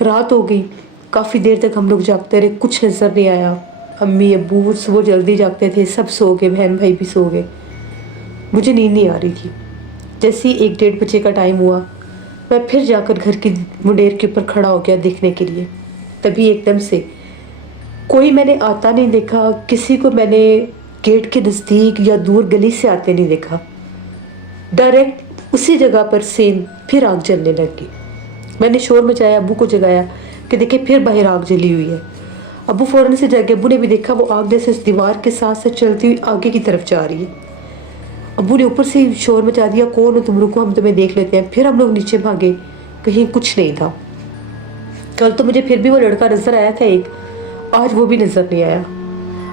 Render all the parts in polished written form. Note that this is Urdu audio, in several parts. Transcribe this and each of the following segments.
رات ہو گئی، کافی دیر تک ہم لوگ جاگتے رہے، کچھ نظر نہیں آیا۔ امی ابو صبح جلدی جاگتے تھے، سب سو گئے، بہن بھائی بھی سو گئے، مجھے نیند نہیں آ رہی تھی۔ جیسے ہی 1-1:30 کا ٹائم ہوا، میں پھر جا کر گھر کی منڈیر کے اوپر کھڑا ہو گیا دیکھنے کے لیے۔ تبھی ایک دم سے کوئی میں نے آتا نہیں دیکھا، کسی کو میں نے گیٹ کے نزدیک یا دور گلی سے آتے نہیں دیکھا۔ ڈائریکٹ اسی جگہ پر سیم پھر آگ جلنے لگ گئی۔ میں نے شور مچایا، ابو کو جگایا کہ دیکھیں پھر باہر آگ جلی ہوئی ہے۔ ابو فوراً سے جاگے، ابو نے بھی دیکھا وہ آگ جیسے اس دیوار کے ساتھ ساتھ چلتی ہوئی آگے کی طرف جا رہی ہے۔ ابو نے اوپر سے شور مچا دیا، کون ہو تم، رکو ہم تمہیں دیکھ لیتے ہیں۔ پھر ہم لوگ نیچے بھاگے، کہیں کچھ نہیں تھا۔ کل تو مجھے پھر بھی وہ لڑکا نظر آیا تھا ایک، آج وہ بھی نظر نہیں آیا۔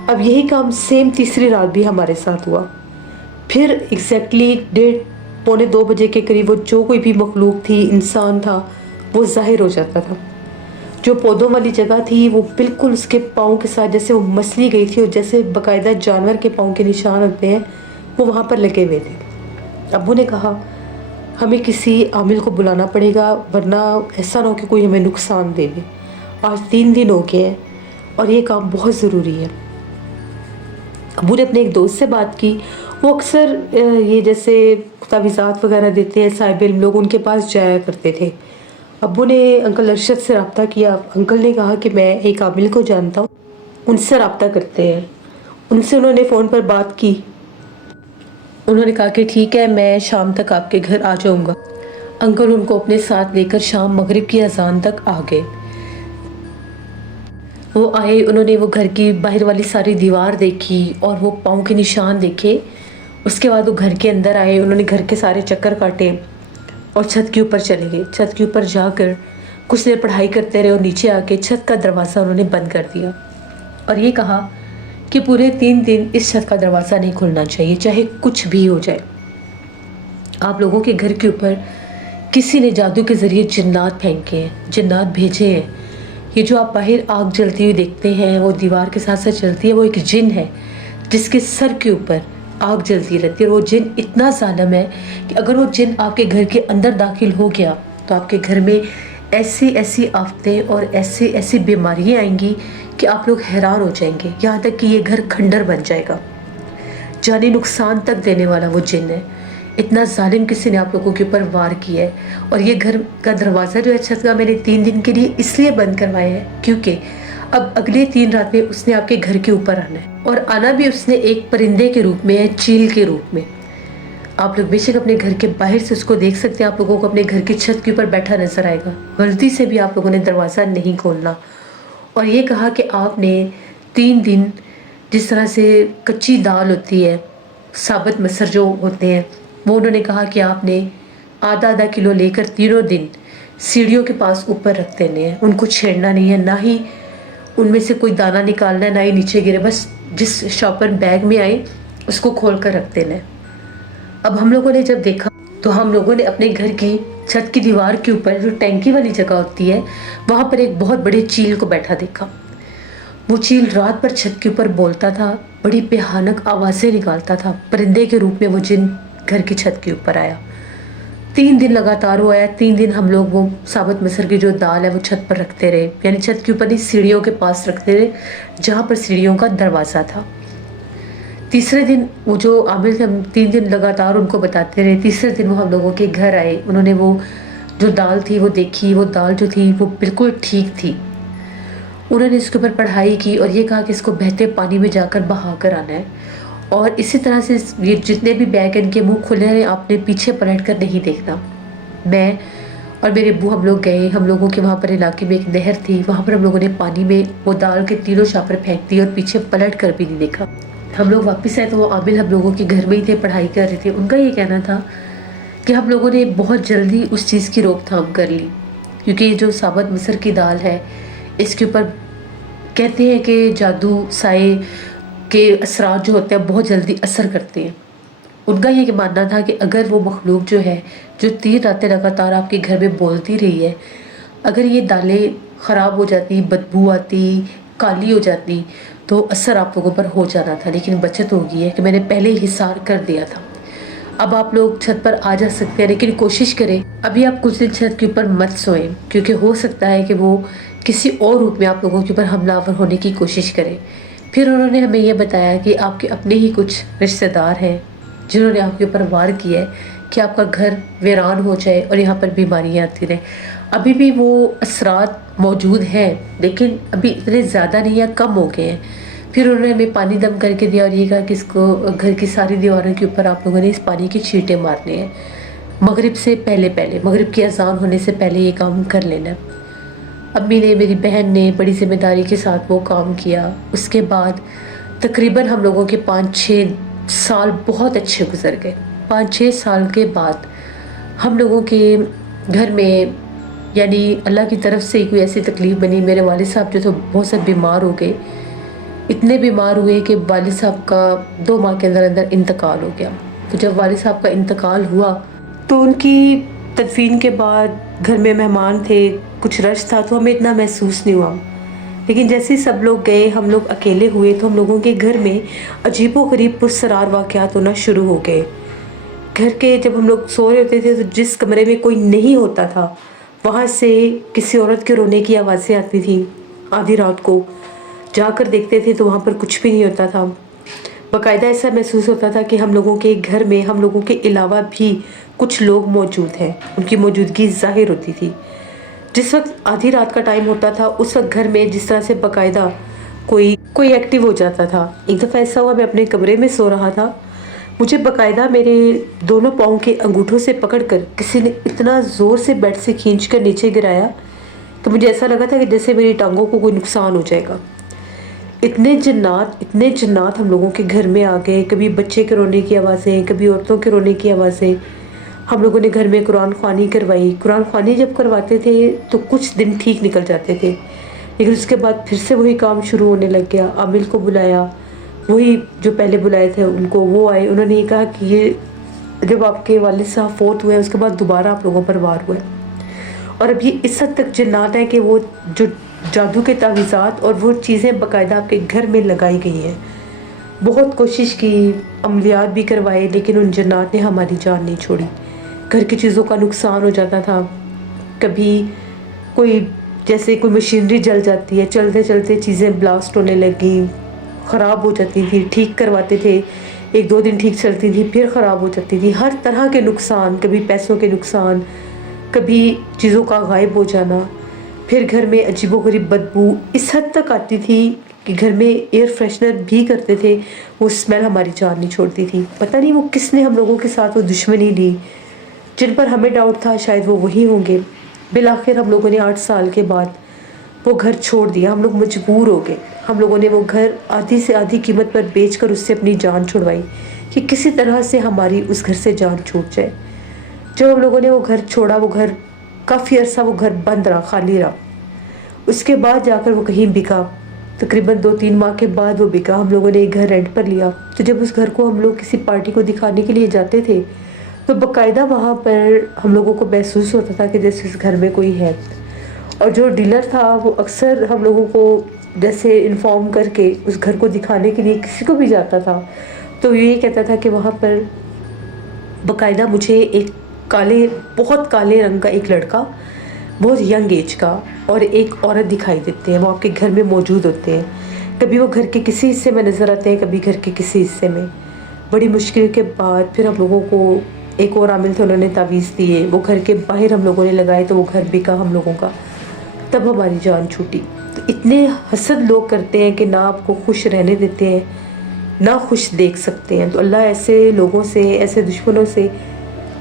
اب یہی کام سیم تیسری رات بھی ہمارے ساتھ ہوا۔ پھر ایگزیکٹلی 1:30-1:45 بجے کے قریب وہ جو کوئی بھی مخلوق تھی، انسان تھا، وہ ظاہر ہو جاتا تھا۔ جو پودوں والی جگہ تھی وہ بالکل اس کے پاؤں کے ساتھ جیسے وہ مسلی گئی تھی، اور جیسے باقاعدہ جانور کے پاؤں کے نشان ہوتے ہیں وہ وہاں پر لگے ہوئے تھے۔ ابو نے کہا ہمیں کسی عامل کو بلانا پڑے گا، ورنہ ایسا نہ ہو کہ کوئی ہمیں نقصان دے دے۔ آج 3 دن ہو گئے ہیں اور یہ کام بہت ضروری ہے۔ ابو نے اپنے ایک دوست سے بات کی، وہ اکثر یہ جیسے تعویذات وغیرہ دیتے ہیں، صاحب علم لوگ، ان کے پاس جایا کرتے تھے۔ ابو نے انکل ارشد سے رابطہ کیا، انکل نے کہا کہ میں ایک عامل کو جانتا ہوں، ان سے رابطہ کرتے ہیں۔ ان سے انہوں نے فون پر بات کی، انہوں نے کہا کہ ٹھیک ہے میں شام تک آپ کے گھر آ جاؤں گا۔ انکل ان کو اپنے ساتھ لے کر شام مغرب کی اذان تک آ گئے۔ وہ آئے، انہوں نے وہ گھر کی باہر والی ساری دیوار دیکھی اور وہ پاؤں کے نشان دیکھے۔ اس کے بعد وہ گھر کے اندر آئے، انہوں نے گھر کے سارے چکر کاٹے اور چھت کے اوپر چلے گئے۔ چھت کے اوپر جا کر کچھ دیر پڑھائی کرتے رہے اور نیچے آ کے چھت کا دروازہ انہوں نے بند کر دیا اور یہ کہا کہ پورے 3 دن اس چھت کا دروازہ نہیں کھلنا چاہیے، چاہے کچھ بھی ہو جائے۔ آپ لوگوں کے گھر کے اوپر کسی نے جادو کے ذریعے جنات پھینکے ہیں، جنات بھیجے ہیں۔ یہ جو آپ باہر آگ جلتی ہوئی دیکھتے ہیں، وہ دیوار کے ساتھ ساتھ چلتی ہے، وہ ایک جن ہے جس کے سر کے اوپر آگ جلتی رہتی ہے۔ اور وہ جن اتنا ظالم ہے کہ اگر وہ جن آپ کے گھر کے اندر داخل ہو گیا تو آپ کے گھر میں ایسی ایسی آفتیں اور ایسی ایسی بیماریاں آئیں گی کہ آپ لوگ حیران ہو جائیں گے، یہاں تک کہ یہ گھر کھنڈر بن جائے گا۔ جانی نقصان تک دینے والا وہ جن ہے۔ اتنا ظالم کسی نے آپ لوگوں کے اوپر وار کیا ہے۔ اور یہ گھر کا دروازہ جو ہے چھت کا میں نے 3 دن کے لیے اس لیے بند کروایا ہے کیونکہ اب اگلے 3 راتیں اس نے آپ کے گھر کے اوپر آنا ہے، اور آنا بھی اس نے ایک پرندے کے روپ میں ہے، چیل کے روپ میں۔ آپ لوگ بے شک اپنے گھر کے باہر سے اس کو دیکھ سکتے ہیں، آپ لوگوں کو اپنے گھر کی چھت کے اوپر بیٹھا نظر آئے گا۔ غلطی سے بھی آپ لوگوں نے دروازہ نہیں کھولنا۔ اور یہ کہا کہ آپ نے 3 دن جس طرح سے کچی دال ہوتی ہے، ثابت مسر جو ہوتے ہیں، وہ انہوں نے کہا کہ آپ نے آدھا کلو لے کر 3 دن سیڑھیوں کے پاس اوپر رکھ دینے ہیں، ان کو چھیڑنا نہیں ہے، نہ ہی ان میں سے کوئی دانہ نکالنا ہے، نہ ہی نیچے گرے، بس جس شاپر بیگ میں آئے اس کو کھول کر رکھ دینا ہے۔ اب ہم لوگوں نے جب دیکھا تو ہم لوگوں نے اپنے گھر کی چھت کی دیوار کے اوپر جو ٹینکی والی جگہ ہوتی ہے وہاں پر ایک بہت بڑے چیل کو بیٹھا دیکھا۔ وہ چیل رات پر چھت کے اوپر بولتا تھا، بڑی بھیانک آوازیں نکالتا تھا، پرندے کے روپ میں وہ جن گھر کی چھت کے اوپر آیا۔ 3 دن لگاتار وہ آیا۔ 3 دن ہم لوگ وہ ثابت مسر کی جو دال ہے وہ چھت پر رکھتے رہے، یعنی چھت کے اوپر نہیں، سیڑھیوں کے پاس رکھتے رہے جہاں پر سیڑھیوں کا دروازہ تھا۔ تیسرے دن وہ جو عامل تھے، ہم 3 دن لگاتار ان کو بتاتے رہے۔ تیسرے دن وہ ہم لوگوں کے گھر آئے، انہوں نے وہ جو دال تھی وہ دیکھی، وہ دال جو تھی وہ بالکل ٹھیک تھی۔ انہوں نے اس کے اوپر پڑھائی کی اور یہ کہا کہ اس کو بہتے پانی میں جا کر بہا کر آنا ہے، اور اسی طرح سے یہ جتنے بھی بیگ ان کے منہ کھلے ہیں آپ نے پیچھے پلٹ کر نہیں دیکھنا۔ میں اور میرے ابو ہم لوگ گئے، ہم لوگوں کے وہاں پر علاقے میں ایک نہر تھی، وہاں پر ہم لوگوں نے پانی میں وہ دال کے 3 شاپر پھینک دی اور پیچھے پلٹ کر بھی نہیں دیکھا۔ ہم لوگ واپس آئے تو وہ عامل ہم لوگوں کے گھر میں ہی تھے، پڑھائی کر رہے تھے۔ ان کا یہ کہنا تھا کہ ہم لوگوں نے بہت جلدی اس چیز کی روک تھام کر لی، کیونکہ یہ جو ثابت مصر کی دال ہے اس کے اوپر کہتے ہیں کہ جادو سائے کے اثرات جو ہوتے ہیں بہت جلدی اثر کرتے ہیں۔ ان کا یہ ماننا تھا کہ اگر وہ مخلوق جو ہے جو 3 راتیں لگاتار آپ کے گھر میں بولتی رہی ہے، اگر یہ دالیں خراب ہو جاتی، بدبو آتی، کالی ہو جاتی تو اثر آپ لوگوں پر ہو جانا تھا، لیکن بچت ہو گئی ہے کہ میں نے پہلے ہی حصار کر دیا تھا۔ اب آپ لوگ چھت پر آ جا سکتے ہیں، لیکن کوشش کریں ابھی آپ کچھ دن چھت کے اوپر مت سوئیں، کیونکہ ہو سکتا ہے کہ وہ کسی اور روپ میں آپ لوگوں کے اوپر حملہ آور ہونے کی کوشش کرے۔ پھر انہوں نے ہمیں یہ بتایا کہ آپ کے اپنے ہی کچھ رشتہ دار ہیں جنہوں نے آپ کے اوپر وار کیا ہے کہ آپ کا گھر ویران ہو جائے اور یہاں پر بیماریاں آتی رہیں۔ ابھی بھی وہ اثرات موجود ہیں، لیکن ابھی اتنے زیادہ نہیں ہیں، کم ہو گئے ہیں۔ پھر انہوں نے ہمیں پانی دم کر کے دیا اور یہ کہا کہ اس کو گھر کی ساری دیواروں کے اوپر آپ لوگوں نے اس پانی کی چھینٹیں مارنے ہیں، مغرب سے پہلے مغرب کی اذان ہونے سے پہلے یہ کام کر لینا۔ امی نے، میری بہن نے بڑی ذمہ داری کے ساتھ وہ کام کیا۔ اس کے بعد تقریباً ہم لوگوں کے 5-6 سال بہت اچھے گزر گئے۔ 5-6 سال کے بعد ہم لوگوں کے گھر میں یعنی اللہ کی طرف سے کوئی ایسی تکلیف بنی، میرے والد صاحب جو تو بہت سے بیمار ہو گئے، اتنے بیمار ہوئے کہ والد صاحب کا 2 ماہ کے اندر اندر انتقال ہو گیا۔ تو جب والد صاحب کا انتقال ہوا تو ان کی تدفین کے بعد گھر میں مہمان تھے، کچھ رش تھا، تو ہمیں اتنا محسوس نہیں ہوا۔ لیکن جیسے ہی سب لوگ گئے، ہم لوگ اکیلے ہوئے، تو ہم لوگوں کے گھر میں عجیب و غریب پرسرار واقعات ہونا شروع ہو گئے۔ گھر کے جب ہم لوگ سو رہے ہوتے تھے تو جس کمرے میں کوئی نہیں ہوتا تھا وہاں سے کسی عورت کے رونے کی آوازیں آتی تھیں۔ آدھی رات کو جا کر دیکھتے تھے تو وہاں پر کچھ بھی نہیں ہوتا تھا۔ باقاعدہ ایسا محسوس ہوتا تھا کہ ہم لوگوں کے گھر میں ہم لوگوں کے علاوہ بھی کچھ لوگ موجود ہیں، ان کی موجودگی ظاہر ہوتی تھی۔ جس وقت آدھی رات کا ٹائم ہوتا تھا اس وقت گھر میں جس طرح سے باقاعدہ کوئی ایکٹیو ہو جاتا تھا۔ ایک دفعہ ایسا ہوا، میں اپنے کمرے میں سو رہا تھا، مجھے باقاعدہ میرے دونوں پاؤں کے انگوٹھوں سے پکڑ کر کسی نے اتنا زور سے بیڈ سے کھینچ کر نیچے گرایا کہ مجھے ایسا لگا تھا کہ جیسے میری ٹانگوں کو کوئی نقصان ہو جائے گا۔ اتنے جنات ہم لوگوں کے گھر میں آ گئے، کبھی بچے کے رونے کی آوازیں، کبھی عورتوں کے رونے کی آوازیں۔ ہم لوگوں نے گھر میں قرآن خوانی کروائی۔ قرآن خوانی جب کرواتے تھے تو کچھ دن ٹھیک نکل جاتے تھے، لیکن اس کے بعد پھر سے وہی کام شروع ہونے لگ گیا۔ عامل کو بلایا، وہی جو پہلے بلائے تھے ان کو، وہ آئے، انہوں نے یہ کہا کہ یہ جب آپ کے والد صاحب فوت ہوئے اس کے بعد دوبارہ آپ لوگوں پر وار ہوا ہے۔ اور اب یہ اس حد تک جنات ہیں کہ وہ جو جادو کے تعویذات اور وہ چیزیں باقاعدہ آپ کے گھر میں لگائی گئی ہیں۔ بہت کوشش کی، عملیات بھی کروائے، لیکن ان جنات نے ہماری جان نہیں چھوڑی۔ گھر کی چیزوں کا نقصان ہو جاتا تھا، کبھی جیسے کوئی مشینری جل جاتی ہے، چلتے چلتے چیزیں بلاسٹ ہونے لگی، خراب ہو جاتی تھی، ٹھیک کرواتے تھے، 1-2 دن ٹھیک چلتی تھی پھر خراب ہو جاتی تھی۔ ہر طرح کے نقصان، کبھی پیسوں کے نقصان، کبھی چیزوں کا غائب ہو جانا، پھر گھر میں عجیب و غریب بدبو اس حد تک آتی تھی کہ گھر میں ایئر فریشنر بھی کرتے تھے، وہ اسمیل ہماری جان نہیں چھوڑتی تھی۔ پتہ نہیں وہ کس نے ہم لوگوں کے ساتھ وہ دشمنی لی، جن پر ہمیں ڈاؤٹ تھا شاید وہ وہی ہوں گے۔ بالآخر ہم لوگوں نے 8 سال کے بعد وہ گھر چھوڑ دیا، ہم لوگ مجبور ہو گئے۔ ہم لوگوں نے وہ گھر آدھی سے آدھی قیمت پر بیچ کر اس سے اپنی جان چھڑوائی کہ کسی طرح سے ہماری اس گھر سے جان چھوٹ جائے۔ جب ہم لوگوں نے وہ گھر چھوڑا، وہ گھر کافی عرصہ وہ گھر بند رہا، خالی رہا۔ اس کے بعد جا کر وہ کہیں بکا، تقریباً 2-3 ماہ کے بعد وہ بکا۔ ہم لوگوں نے ایک گھر رینٹ پر لیا، تو جب اس گھر کو ہم لوگ کسی پارٹی کو دکھانے کے لیے جاتے تھے تو باقاعدہ وہاں پر ہم لوگوں کو محسوس ہوتا تھا کہ جیسے اس گھر میں کوئی ہے۔ اور جو ڈیلر تھا وہ اکثر ہم لوگوں کو جیسے انفارم کر کے اس گھر کو دکھانے کے لیے کسی کو بھی جاتا تھا تو یہ کہتا تھا کہ وہاں پر باقاعدہ مجھے ایک بہت کالے رنگ کا ایک لڑکا، بہت ینگ ایج کا، اور ایک عورت دکھائی دیتے ہیں، وہ آپ کے گھر میں موجود ہوتے ہیں۔ کبھی وہ گھر کے کسی حصے میں نظر آتے ہیں، کبھی گھر کے کسی حصے میں۔ بڑی مشکل کے بعد پھر ہم لوگوں کو ایک اور عامل تھے، انہوں نے تعویذ دیے، وہ گھر کے باہر ہم لوگوں نے لگائے تو وہ گھر بکا ہم لوگوں کا، تب ہماری جان چھوٹی۔ تو اتنے حسد لوگ کرتے ہیں کہ نہ آپ کو خوش رہنے دیتے ہیں، نہ خوش دیکھ سکتے ہیں۔ تو اللہ ایسے لوگوں سے، ایسے دشمنوں سے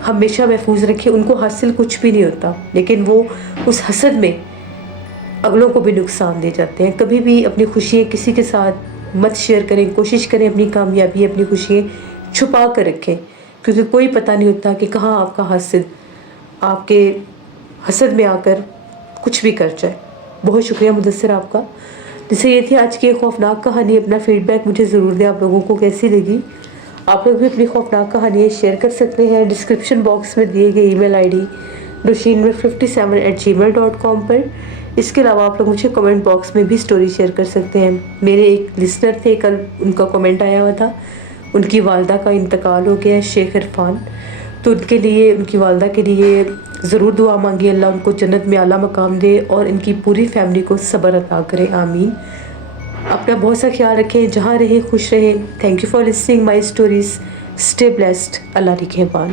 ہمیشہ محفوظ رکھے۔ ان کو حاصل کچھ بھی نہیں ہوتا، لیکن وہ اس حسد میں اگلوں کو بھی نقصان دے جاتے ہیں۔ کبھی بھی اپنی خوشیاں کسی کے ساتھ مت شیئر کریں، کوشش کریں اپنی کامیابی، اپنی خوشیاں چھپا کر رکھیں، کیونکہ کوئی پتہ نہیں ہوتا کہ کہاں آپ کا حاسد آپ کے حسد میں آ کر کچھ بھی کر جائے۔ بہت شکریہ مدثر آپ کا۔ جیسے یہ تھی آج کی ایک خوفناک کہانی۔ اپنا فیڈ بیک مجھے ضرور دیں، آپ لوگوں کو کیسی لگی۔ آپ لوگ بھی اپنی خوفناک کہانیاں شیئر کر سکتے ہیں ڈسکرپشن باکس میں دیے گئے ای میل آئی ڈی nushinmir57@gmail.com پر۔ اس کے علاوہ آپ لوگ مجھے کمنٹ باکس میں بھی سٹوری شیئر کر سکتے ہیں۔ میرے ایک لسنر تھے، کل ان کا کمنٹ آیا ہوا تھا، ان کی والدہ کا انتقال ہو گیا ہے شیخ عرفان، تو ان کے لیے، ان کی والدہ کے لیے ضرور دعا مانگی، اللہ ان کو جنت میں اعلیٰ مقام دے اور ان کی پوری فیملی کو صبر عطا کرے، آمین۔ اپنا بہت سا خیال رکھیں، جہاں رہیں خوش رہیں۔ Thank you for listening my stories, stay blessed, Allah نگہبان۔